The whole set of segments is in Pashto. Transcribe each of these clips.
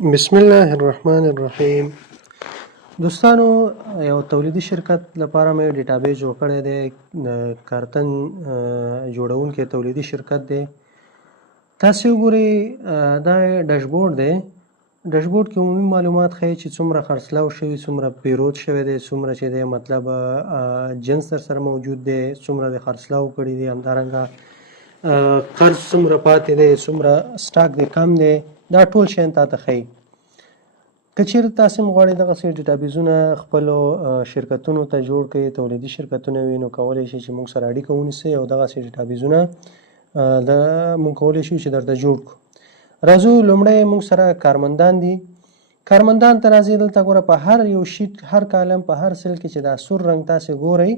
بسم الله الرحمن الرحیم. دوستانو، یو تولیدي شرکت لپاره مې ډیټابیس جوړ کړی دی. کارتن جوړونکی تولیدي شرکت دی. تاسې وګورئ، دا ډیشبورډ دی. ډیشبورډ کې عمومي معلومات ښیي چې څومره خرڅلاو شوي، څومره پیرود شوی دی، څومره چې دی مطلب جنس در سره موجود دی، څومره د خرڅلاو کړي دي، همدارنګه قرض څومره پاتې دی، څومره سټاک دی کم دی، دا ټول شیان تاته ښیي. که چېرې تاسې هم غواړئ دغسې ډیټابیزونه خپلو شرکتونو ته جوړ کړئ، تولیدي شرکتونه وي، نو کولی شئ چې موږ سره اړیکه ونیسئ او دغسې ډیټابیزونه موږ کولی شو چې درته جوړ کړو. راځو، لومړی موږ سره کارمندان دي. کارمندان ته راځئ. دلته ګوره په هر یو شیټ، هر کالم، په هر سل کې چې دا سور رنګ تاسې ګورئ،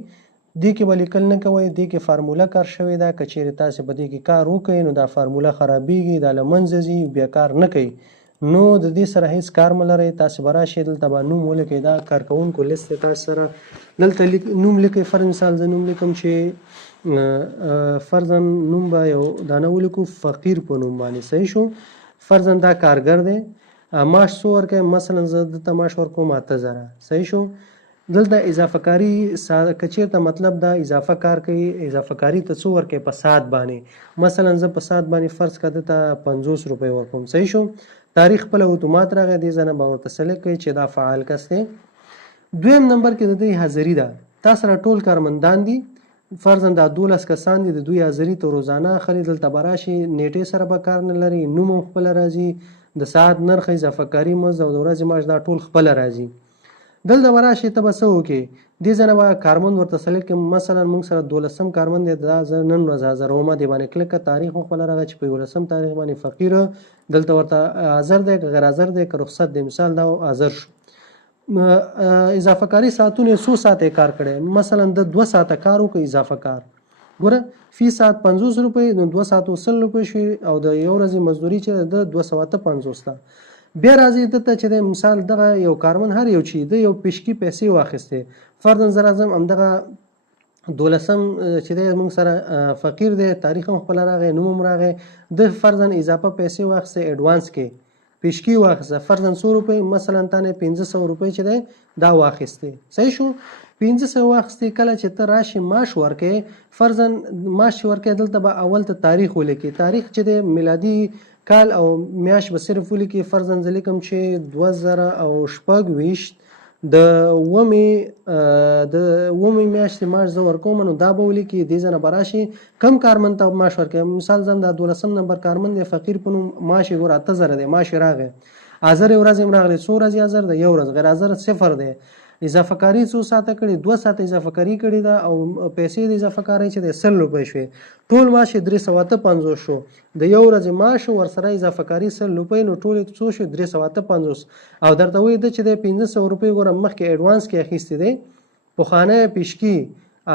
دې کې به لیکل نه کوئ، دې کې فارموله کار شوې ده. که چېرې تاسې په دې کې کار وکړئ نو دا فارموله خرابېږي، دا له منځه ځي، بیا کار نه کوي، نو د دې سره هیڅ کار مه لرئ. تاسې به راشئ، دلته به نوم ولیکئ، دا کارکوونکو لیست دی تاسو سره. دلته نوم لیکئ. فرض مثال زه نوم لیکم چې فرضاً نوم به یو دانه ولیکو، فقیر په نوم باندې. صحیح شو؟ فرضاً دا کارګر دی. معاش څو ورکوي؟ مثلا زه دلته معاش ورکوم 8000. صحیح شو؟ دلته اضافه کاري که چېرته مطلب دا اضافه کار کوي، اضافه کاري ته څو ورکوي؟ په ساعت باندې. مثلا زه په ساعت باندې فرض کړه دلته 50 روپۍ ورکوم. صحیح شو؟ تاریخ خپله اتومات راغی، دې ځای نه به ورته سلیکټ کوئ چې دا فعال کس دی. دویم نمبر کې د دوی حاضري ده. تا سره ټول کارمندان دي، فرضاً دا 12 کسان دي، د دوی حاضري ته روزانه اخلي. دلته به راشي، نیټې سره به کار نه لري، نوم هم خپله راځي، د ساعت نرخ، اضافه کاري مزد او د ورځې معاش دا ټول خپله راځي. دلته به راشي، ته به څه وکړې؟ دې ځای نه به کارمند ورته سلیکټ کړي. مثلا موږ سره 12م کارمند دی، دا زه نن ورځ حاضرومه، دې باندې کلک کړه. تاریخ هم خپله راغی چې په 11م تاریخ باندې فقیره، دلته ورته حاضر دی که غیر حاضر دی که رخصت دی. مثال دا حاضر شو. اضافه کاري ساعتونه څو ساعته کار کړی؟ مثلا د 2 ساعته کار وکړي اضافه کار. ګوره فی ساعت 50 روپۍ، نو 2 ساعته 100 روپۍ شوي، او د یو ورځې مزدوري چې د 250 ده. بیا راځي دلته چې د مثال دغه یو کارمند هر یو چې د یو پیشکي پیسې واخیستې. فرضاً زه راځم همدغه 12م چې دی موږ سره فقیر دی، تاریخ هم خپله راغی، نوم هم راغی، د فرضاً اضافه پیسې واخیستې ایډوانس کې، پیشکي واخیسته. فرضاً 100 روپۍ، مثلا تا نه 1500 روپۍ چې دی دا واخیستې. صحیح شو؟ 1500 واخیستې. کله چې ته راشي معاش ورکې، فرضاً معاش ورکې، دلته به اول ته تاریخ ولیکې. تاریخ چې دی میلادي کال او میاشت به صرف ولیکي. فرضاً زه لیکم چې 2026 د اوومې میاشتې معاش زه ورکوم، نو دا به ولیکي. دې ځای نه به راشي، کم کارمند ته معاش ورکوي. مثال زه هم دا 12م نمبر کارمند دی، فقیر په نوم، معاش یې ګوره 8000 دی، معاش یې راغی. حاضر ورځ هم راغلی، څو ورځې حاضر دی؟ یو ورځ. غیر حاضر 0 دی. اضافه کاري څو ساعته کړي؟ 2 ساعته اضافه کاري کړي ده، او پیسې د اضافه کاري چې د 100 روپۍ شوې. ټول معاش 350 شو. د یو ورځې معاش ورسره اضافه کاري 100 روپۍ، نو ټول څو شو؟ 350. او درته وایي ده چې د 1500 روپۍ ګوره مخکې ایډوانس کې اخیستې دی، پخوانی پیشکي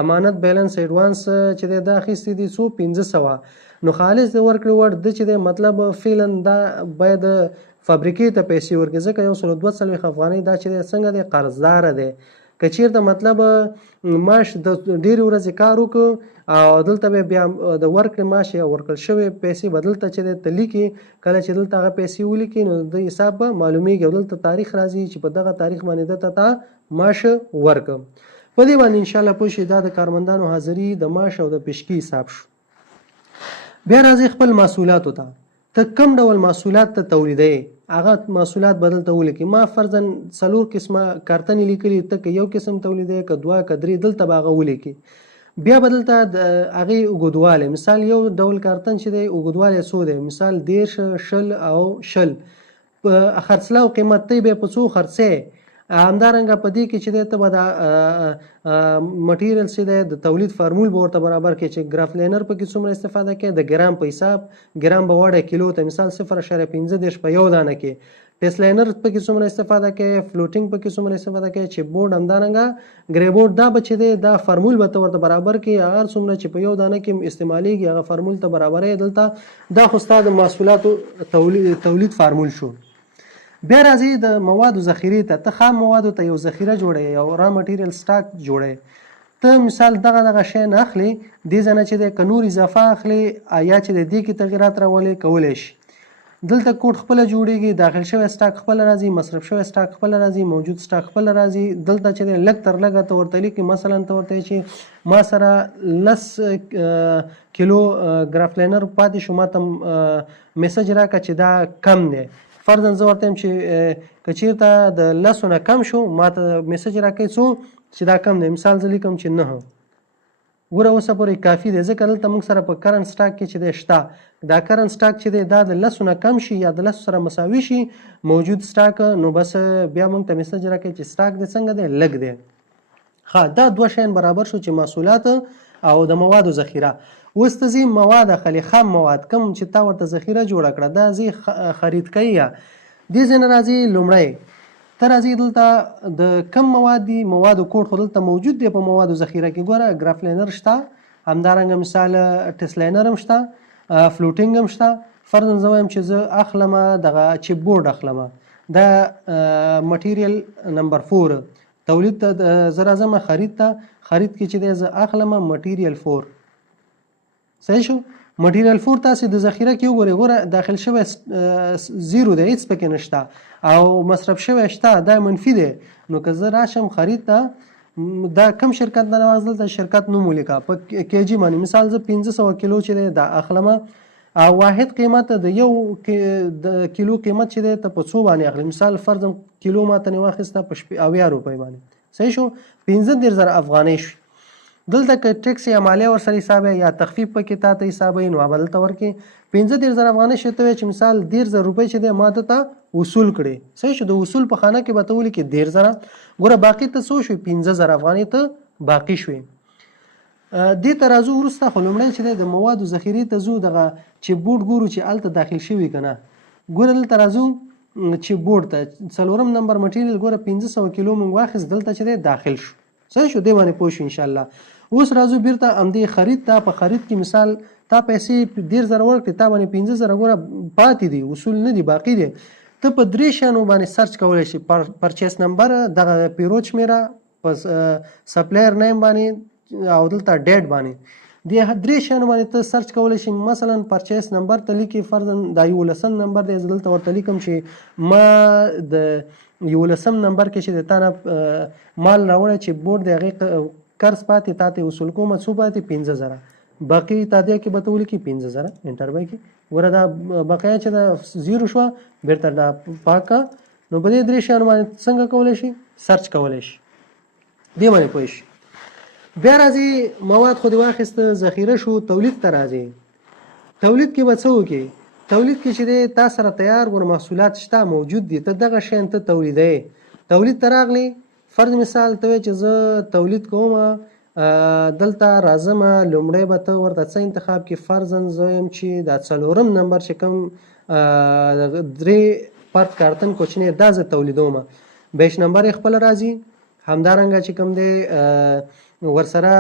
امانت بیلنس ایډوانس چې دی دا اخیستې دي څو؟ 1500. نو خالص د ورکړې وړ ده چې دی مطلب فعلا دا باید فابریکې ته پیسې ورکړي، ځکه 142 افغانۍ دا چې دی څنګه دی؟ قرضدار دی. که چېرته مطلب معاش د ډېرې ورځې کار وکړو او دلته به بیا د ورکړې معاش یا ورکړل شوې پیسې به دلته چې دی ته لیکي. کله چې دلته هغه پیسې ولیکي نو د حساب به معلومیږي، او دلته تاریخ راځي چې په دغه تاریخ باندې دلته تا معاش ورکړه. په دې باندې انشاءالله پوه شئ. دا د کارمندانو حاضري، د معاش او د پیشکي حساب شو. بیا راځي خپل محصولاتو ته. ته کوم ډول محصولات ته تولیدوي، هغه محصولات به دلته ولیکي. ما فرضاً 4 قسمه کارتنې لیکلي، ته که یو قسم تولیدوي، که 2 که 3، دلته به هغه ولیکي. بیا به دلته د هغې اوږدوالی، مثال یو ډول کارتن چې دی اوږدوالی څو دی؟ مثال 10، 20 او 20. په خرڅلاو قیمت ته به په څو خرڅې. همدارنګه په دې کې چې دی ته به دا مټیریل چې دی د تولید فارمول به ورته برابر کړي چې ګراف لینر پکې څومره استفاده کوي، د ګرام په حساب. ګرام به واړی کیلو ته، مثال 0.15 په یو دانه کې. ټیسټ لاینر پکې څومره استفاده کوي، فلوټینګ پکې څومره استفاده کوي، چپ بورډ همدارنګه ګری بورډ. دا به چې دی دا فارمول به ته ورته برابر کړي، هغه څومره چې په یو دانه کې استعمالیږي هغه فارمول ته برابرې. دلته دا خو ستا د محصولاتو تولید فارمول شو. بیا راځي د موادو ذخیرې ته. ته خام موادو ته یو ذخیره جوړوي، یو را مټیریل سټاک جوړوي. ته مثال دغه شی نه اخلي، دې ځای نه چې دی که نور اضافه اخلي یا چې د دې کې تغیرات راولي کولی شي. دلته کوډ خپله جوړیږي، داخل شوی سټاک خپله راځي، مصرف شوی سټاک خپله راځي، موجود سټاک خپله راځي. دلته چې دی لږ تر لږه ته ورته لیکي، مثلا ته ورته چې ما سره 10 کیلو ګرافلاینر پاتې شو، ما ته میسج راکړه چې دا کم دی. فرضاً زه ورته یم چې که چېرته د 10 نه کم شو ما ته میسج راکوي څو چې دا کم دی. مثال زه لیکم چې 9. ګوره اوسه پورې کافي دی، ځکه دلته موږ سره په کرنټ سټاک کې چې دی شته. دا کرنټ سټاک چې دی دا د 10 نه کم شي یا د 10 سره مساوي شي موجود سټاک، نو بس بیا موږ ته میسج راکوي چې سټاک دی څنګه دی، لږ دی. ښه، دا دوه شیان برابر شو چې محصولات او د موادو ذخیره. اوس ته ځي مواد اخلي، خام مواد کوم چې تا ورته ذخیره جوړه کړه دا ځي خرید کوي. یا دې ځای نه راځي لومړی ته راځي دلته د کم مواد دي، موادو کوډ خو دلته موجود دی په موادو ذخیره کې. ګوره ګرافلاینر شته، همدارنګه مثال ټسلاینر هم شته، فلوټینګ هم شته. فرضاً زه وایم چې زه اخلم دغه چپ بورډ اخلم، دا مټیریل نمبر 4 تولید ته زه راځم خرید ته. خرید کې چې دی زه اخلم مټیریل 4. صحیح شو؟ مټیریل 4 تاسې د ذخیره کې وګورئ، ګوره داخل شوی 0 دی، هیڅ پکې نشته، او مصرف شوی شته، دا منفي دی. نو که زه راشم خرید ته، دا کم شرکت نه نواز دلته شرکت نوم ولیکه په کېجي باندې. مثال زه 1500 کیلو چې دی دا اخلم، او واحد قیمت د یو د کیلو قیمت چې دی ته په څو باندې اخلي. مثال فرضاً کیلو ما ته واخیسته په 80 روپۍ باندې. صحیح شو؟ 15,000 افغانۍ شو. دلته که ټیکس یا مالیه ورسره حساب یا تخفیف پکې تا ته حسابوي نو هغه دلته ورکړي. 15,000 افغانۍ شو ته چې مثال 13,000 روپۍ چې دی ما ته وصول کړي. صحیح شو؟ د وصول په خانه کې به ته ولیکې 13,000. ګوره باقي ته څو شوي؟ 15,000 افغانۍ ته باقي شوي. دې ته راځو وروسته، خو لومړی چې دی د موادو ذخیرې ته ځو، دغه چې بورډ ګورو چې هلته داخل شوي که نه. ګوره دلته راځو چې بورډ ته 4 نمبر مټیریل ګوره 1500 کیلو موږ واخیست، دلته چې دی داخل شو. صحیح شو؟ دې باندې پوه شو انشاءالله. اوس راځو بیرته همدې خرید ته. په خرید کې مثال تا پیسې 13,000 ورکړې، تا باندې 15,000 ګوره پاتې دي، وصول نه دي، باقي دي. ته په 3 شیانو باندې سرچ کولی شي، پرچیس نمبر، دغه پیرود شمېره، په سپلایر نیم باندې، او دلته ډیټ باندې. دې 3 شیانو باندې ته سرچ کولی شي. مثلا پرچیس نمبر ته لیکي، فرضاً دا 11 نمبر دی، زه دلته ورته لیکم چې ما د 11 نمبر کې چې د تا نه مال راوړی چې بورډ دی هغې قرض پاتې، تا ته وصول کوم، څو پاتې؟ 15,000. باقي تادیه کې به ته ولیکي 15,000 انټر به کړي. ګوره دا بقایا چې دا 0 شوه، بیرته دا پاکه. نو په دې 3 شیانو باندې څنګه کولی شي؟ سرچ کولی شي. دې باندې پوه شي. بیا راځي مواد خو دې واخیسته، ذخیره شو، تولید ته راځي. تولید کې به څه وکړي؟ تولید کې چې دی تا سره تیار ګوره محصولات شته، موجود دي، ته دغه شیان ته تولیدوي. تولید ته راغلی، فرض مثال ته وایي چې زه تولید کوم، دلته راځم، لومړی به ته ورته څه انتخاب کې. فرضاً زه یم چې دا 4 نمبر چې کوم 3 پرت کارتن کوچنی دا زه تولیدوم. 20 نمبر یې خپله راځي، همدارنګه چې کوم دی ورسره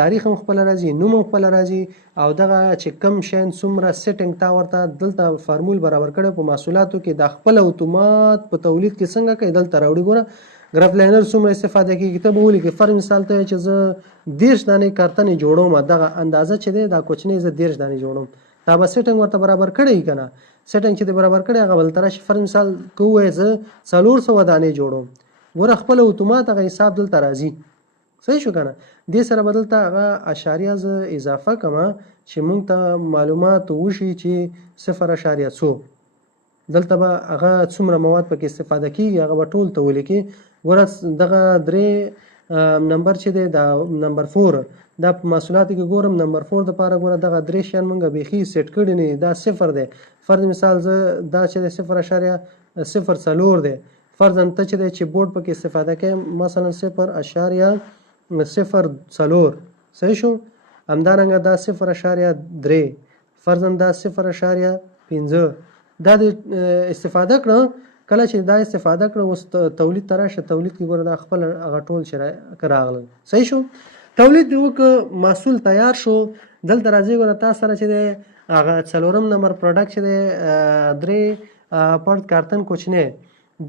تاریخ هم خپله راځي، نوم هم خپله راځي، او دغه چې کوم شیان څومره سیټینګ تا ورته دلته فارمول برابر کړی په محصولاتو کې، دا خپل اتومات په تولید کې څنګه کوي دلته راوړي. ګوره ګرافلاینر څومره استفاده کېږي ته به ولیکې. فرض مثال ته چې زه 10 دانې کارتنې جوړوم، دغه اندازه چې دی دا کوچنی زه 10 دانې جوړوم، دا به سیټینګ ورته برابر کړی که نه؟ سیټینګ چې دی برابر کړی هغه بل ته راشي. فرض مثال که ووایې زه 400 دانې جوړوم، ګوره خپل اتومات هغه حساب دلته راځي. صحیح شو که نه؟ دې سره به دلته هغه اشاریه زه اضافه کړم چې موږ ته معلومات وشي چې 0.2. دلته به هغه څومره مواد پکې استفاده کېږي هغه به ټول ته ولیکې. ګوره دغه 3 نمبر چې دی دا نمبر 4 دا په محصولاتو کې ګورم نمبر 4 دپاره ګوره دغه 3 شیان موږ بیخي سیټ کړي نه دي، دا 0 دی. فرض مثال زه دا چې دی 0.04 دی. فرضاً ته چې دی چې بورډ پکې استفاده کوي، مثلا 0.04. صحیح شو؟ همدارنګه دا 0.3. فرضاً دا 0.5. دا د استفاده کړه. کله چې دا استفاده کړه اوس تولید ته راشه، تولید کې ګوره دا خپل هغه ټول چې راغلل. صحیح شو؟ تولید دې وکړه، محصول تیار شو. دلته راځي ګوره تا سره چې دی هغه 4 نمبر پروډکټ چې دی 3 پرت کارتن کوچنی،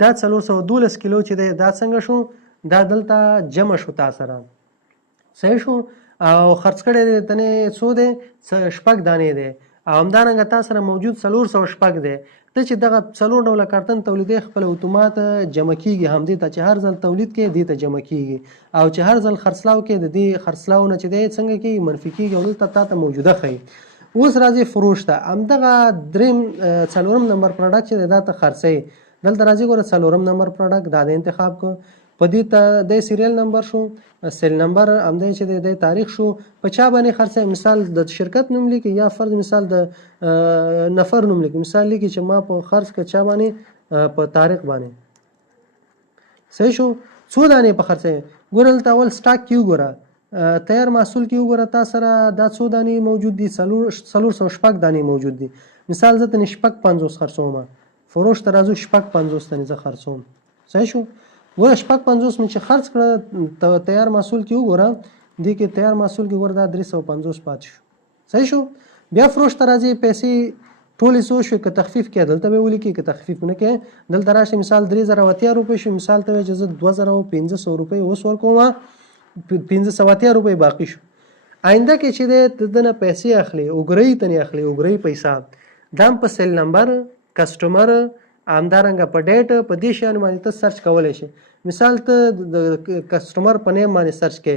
دا 412 کیلو چې دی دا څنګه شو؟ دا دلته جمع شو تا سره. صحیح شو؟ او خرڅ کړی دی تنې څو دی؟ 6 دانې دی، او همدارنګه تا سره موجود 406 دی، ته چې دغه 4 ډوله کارتن تولیدوي خپل اتومات جمع کېږي همدې ته چې هر ځل تولید کې دې ته جمع کېږي او چې هر ځل خرڅلاو کې د دې خرڅلاو نه چې دی څنګه کېږي منفي کېږي او دلته تا ته موجوده ښیي. اوس راځي فروش ته. همدغه دریم 4 نمبر پروډکټ چې دی دا ته خرڅوي. دلته راځي ګوره 4 نمبر پروډکټ دا د انتخاب کو په دې ته د سیریل نمبر شو، سیل نمبر همدې چې د تاریخ شو، په چا باندې خرڅوي مثال د شرکت نوم لیکي یا فرض مثال د نفر نوم لیکي، مثال لیکي چې ما په خرڅ کې چا باندې په تاریخ باندې صحیح شو. څو دانې په خرڅوي ګوره دلته اول سټاک کې وګوره تیار محصول کې وګوره تا سره دا څو دانې موجود دي 406 دانې موجود دي. مثال زه ته 50 خرڅوم، فروش ته راځو 50 تنې زه خرڅوم صحیح شو. ګوره 50 مې چې خرڅ کړه تیار محصول کې وګوره دې کې تیار محصول کې ګوره دا 350 پاتې شو صحیح شو. بیا فروش ته راځي پیسې ټولې څو شوې که تخفیف کې دلته به ولیکي که تخفیف نه کې دلته راشي مثال 3080 روپۍ شو، مثال ته چې زه 2500 روپۍ اوس ورکوم 580 روپۍ باقي شو. آینده کې چې دی دنه پیسې اخلي اوګرۍ تنې اخلي اوګرۍ پیسه دا په سیل نمبر کسټمر همدارنګه په ډیټ په دې شیانو باندې ته سرچ کولی شي. مثال ته د کسټمر په نیم باندې سرچ کې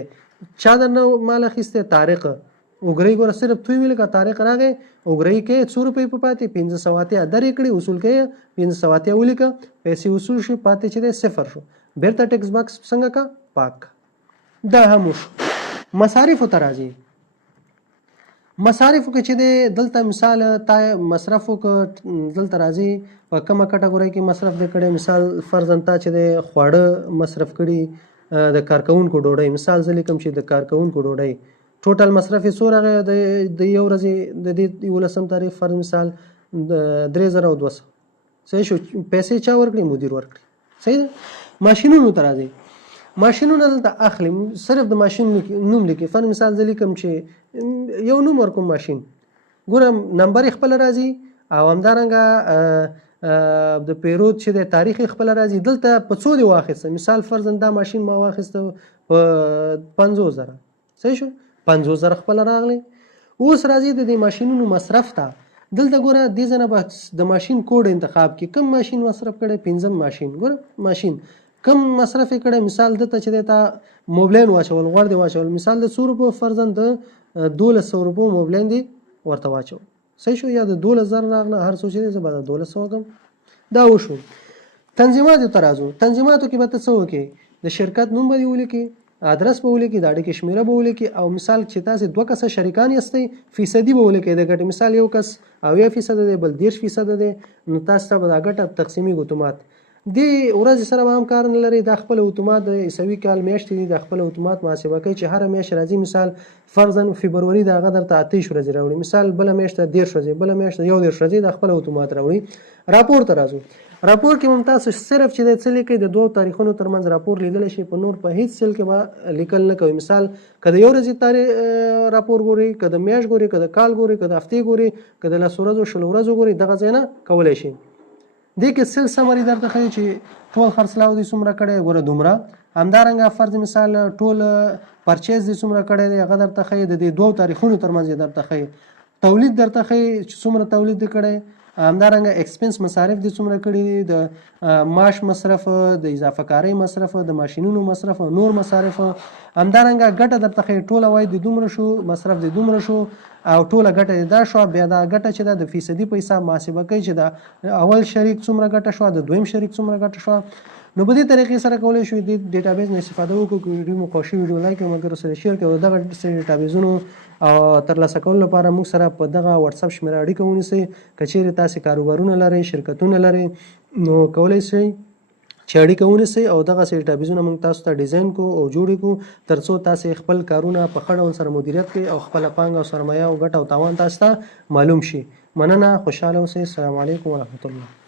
چا درنه مال اخیستی تاریخ اوګرۍ ګوره صرف توی ویل که تاریخ راغی اوګرۍ کې 100 روپۍ په پاتې 580 درې کړي اصول کې 580 ولیکه پیسې وصول شي پاتې چې دی 0 شو. بیرته ټیکس باکس څنګه کا پاک. دا هم شو. مصارفو ته راځي. مصارفو کې چې دی دلته مثال تا مصرفو کې دلته راځي په کومه کټګورۍ کې مصرف دی کړی. مثال فرضاً تا چې دی خواړه مصرف کړي د کارکوونکو ډوډۍ، مثال زه لیکم چې د کارکوونکو ډوډۍ ټوټل مصرف یې څو راغی د یو ورځې د دې 11 تاریخ فرض مثال 3200 صحیح شو. پیسې چا ورکړي مدیر ورکړي صحیح ده. ماشینونو ته راځي. ماشینونه دلته اخلي صرف د ماشین نوم لیکي. فرض مثال زه لیکم چې یو نوم ورکوم ماشین ګوره نمبر خپل راځي او همدارنګه د پیرود چې د تاریخ خپل راځي. دلته په څو دی واخیسته مثال فرضاً دا ماشین ما واخیسته په 50000 صحیح شو 50000 خپل راغلی. اوس راځي د دې ماشینونو مصرف ته. دلته ګوره دې ځنه به د ماشین کوډ انتخاب کې کوم ماشین مصرف کړي 5 ماشین ګوره ماشین کم مصرف کړي. مثال دته چې تا موبلین واچول غوړ دی واچول مثال د 100 روپو فرضاً د 1200 روپو موبلین دی ورته واچو صحیح شو یا د 12000 راغله هر څه چې زه به 1200 وکم. دا وشو. تنظیماتو ته راځو. تنظیماتو کې به ته څه وکړي د شرکت نوم به ولیکي، ادرس به ولیکي، د اړیکې شمیره به ولیکي او مثال چې تاسو 2 کسه شریکان یاستئ فیصدي به ولیکي د ګټې. مثال یو کس 80% دی بل 10% دی نو تاسو به دا ګټه تقسیمي اتومات دی ورځ سره به هم کار نه لري. دا خپل اتومات د عیسوي کال میاشتې دي د خپل اتومات محاسبه کوي چې هر میاشت راځي. مثال فرضاً فبروري د هغه درته 28 ورځې راوړي، مثال بل میاشت 10 ورځې، بل میاشت 11 ورځې د خپل اتومات راوړي. راپور ته راځو. راپور کې ممتاز صرف چې د څه لیکي د 2 تاریخونو ترمنځ راپور لیدل شي په نور په هیڅ سیل کې به لیکل نه کوي. مثال کله یو ورځې تاریخ راپور ګوري، کله میاشت ګوري، کله کال ګوري، کله هفته ګوري، کله 10 ورځو 20 ورځو ګوري دغه ځای نه کولای شي. دې کې سیل سمري درته ښیي چې ټول خرڅلاو دي څومره کړی ګوره دومره. همدارنګه فرض مثال ټول پرچیز دي څومره کړی دی هغه درته ښیي. د دې 2 تاریخونو ترمنځ درته ښیي. تولید درته ښیي چې څومره تولید دی کړی. همدارنګه ایکسپنس مصارف دي څومره کړي دي، د معاش مصرف، د اضافه کاري مصرف، د ماشینونو مصرف، نور مصارف. همدارنګه ګټه درته ښیي ټوله وای د دومره شو، مصرف د دومره شو او ټوله ګټه دا شو. بیا دا ګټه چې د فیصدي په حساب محاسبه کوي چې د اول شریک څومره ګټه شو، د دویم شریک څومره ګټه شو. نو په دې طریقې سره کولی شو د ډیټابیس نه استفاده وکړو. ویډیو مو خوښ ویډیو لایک کړئ، ملګرو سره شیر کړئ. دغه ډیټابیسونو ترلاسه کولو لپاره موږ سره په دغه واتساپ شمیره اړیکه ونیسئ. که چیرې تاسې کاروبارونه لرئ، شرکتونه لرئ نو کولی شئ چې اړیکه ونیسئ او دغسې ډیټابیسونه موږ تاسو ته ډیزاین کړو او جوړ کړو تر څو تاسې خپل کارونه په ښه ډول سره مدیریت کړئ او خپله پانګه او سرمایه او ګټه او تاوان تاسو ته معلوم شي. مننه، خوشحاله اوسئ. السلام علیکم ورحمت الله.